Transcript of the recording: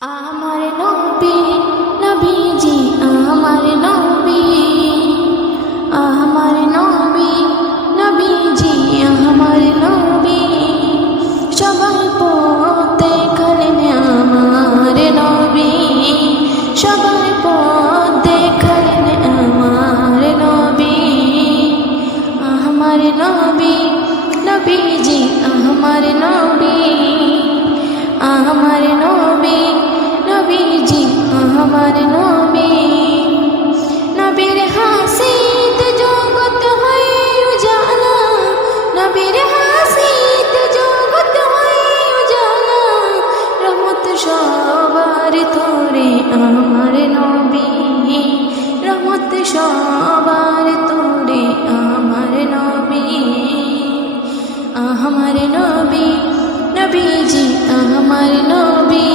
আমার নবী নবীজি আমার নবী নবীজি আমার নবী সবাই পথে খালেন আমার নবী সবাই পথে খালেন আমার নবী নবীজি আমার নবী নবীজি আমার নবী নবীর হাসিতে জগৎ হয় উজালা নবীর হাসিতে জগৎ হয় উজালা রহমত সবার তোরে আমার নবী রহমত সবার তোরে আমার নবী নবীজি আমার নবী